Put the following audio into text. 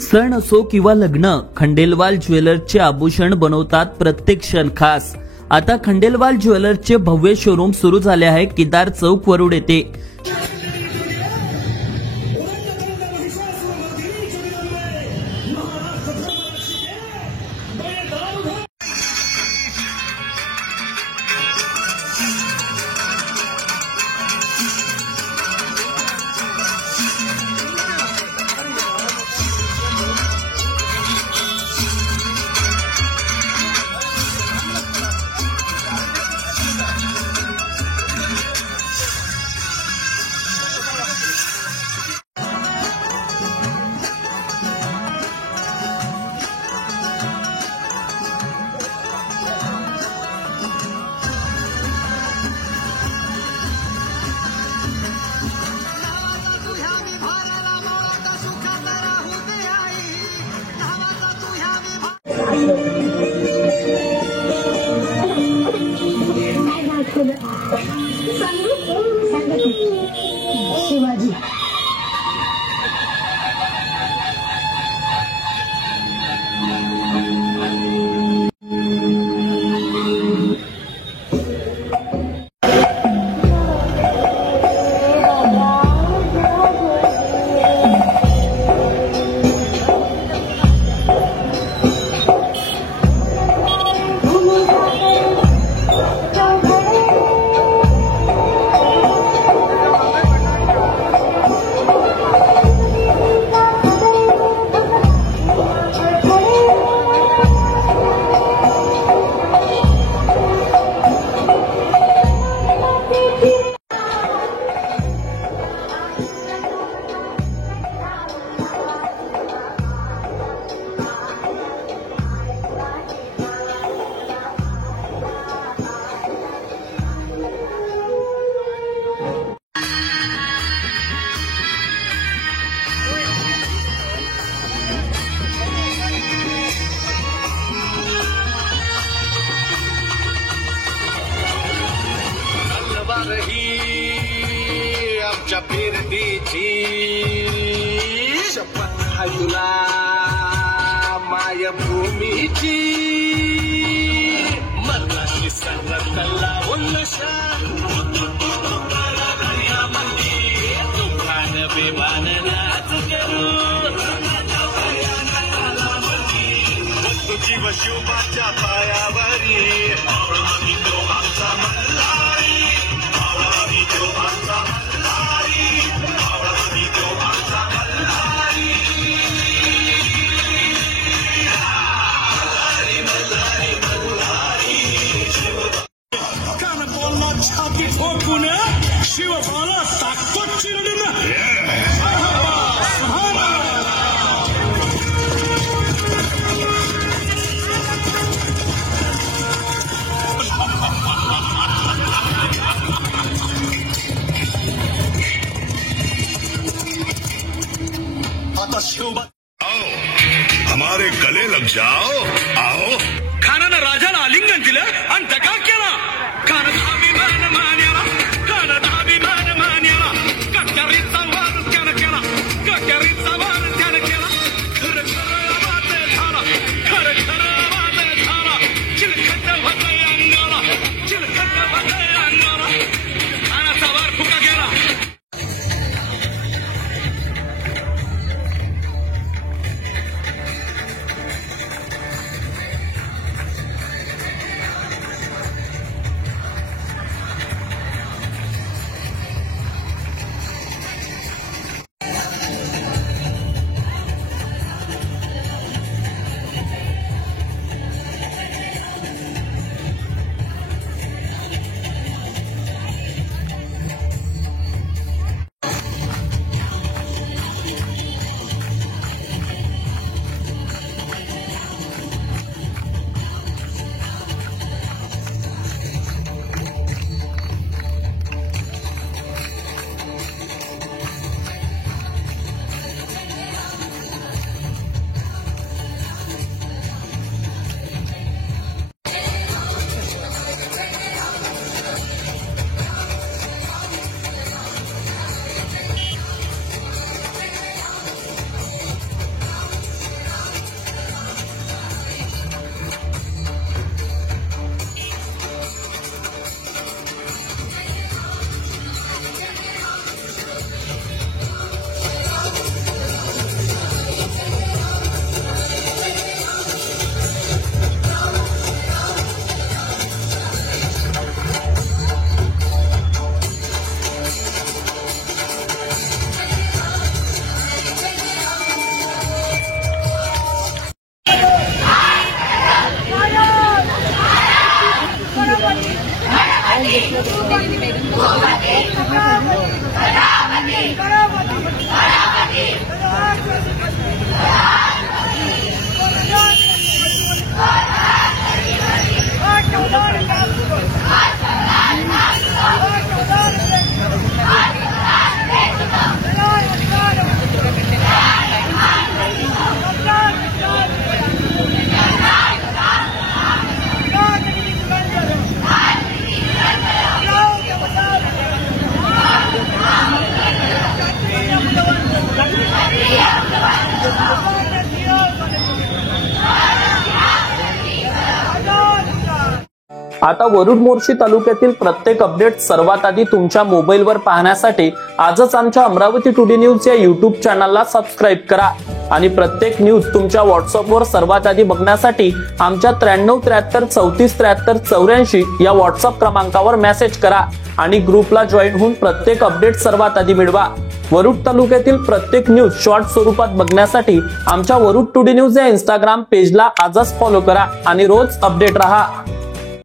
सण असो किंवा लग्न, खंडेलवाल ज्वेलर्सचे आभूषण बनवतात प्रत्येक क्षण खास। आता खंडेलवाल ज्वेलर्सचे भव्य शोरूम सुरू झाले आहे केदार चौक वरुड येथे। शिवाजी आमच्या फिरतीची शपथ तुला मायभूमीची मरणाची सरतला उल्लशा तुफान बेमान नाच करू तुझी वशिवबाच्या पायावरी आमचा मल्हारी छाती ठोकून शिवबाला टाकतो चिरडून आता शिवबा हमारे गले लग जाओ आओ। खानानं राजाला आलिंगन दिलं आणि दगा केला। खानानं अभिमान मान्याला, खानानं अभिमान मान्याला, कट्यारीचा वार त्यानं केला, कट्यारीचा वार त्यानं केला। खरं खरं वाद झाला, खरं खरं वाद झाला, चिलखत होतंय अंगाला, चिलखत होतंय अंगाला, खानाचा वार फुका गेला। आता वरुड मोर्शी तालुक्यातील प्रत्येक अपडेट सर्वात आधी तुमच्या मोबाईलवर पाहण्यासाठी आजच आमच्या अमरावती टुडे न्यूज या युट्यूब चॅनलला सबस्क्राईब करा आणि प्रत्येक न्यूज तुमच्या व्हॉट्सअपवर सर्वात आधी बघण्यासाठी आमच्या 9373343384 या व्हॉट्सअप क्रमांकावर मेसेज करा आणि ग्रुपला जॉईन होऊन प्रत्येक अपडेट सर्वात आधी मिळवा। वरुड तालुक्यातील प्रत्येक न्यूज शॉर्ट स्वरूपात बघण्यासाठी आमच्या वरुड टुडे न्यूज या इंस्टाग्राम पेजला आजच फॉलो करा आणि रोज अपडेट रहा।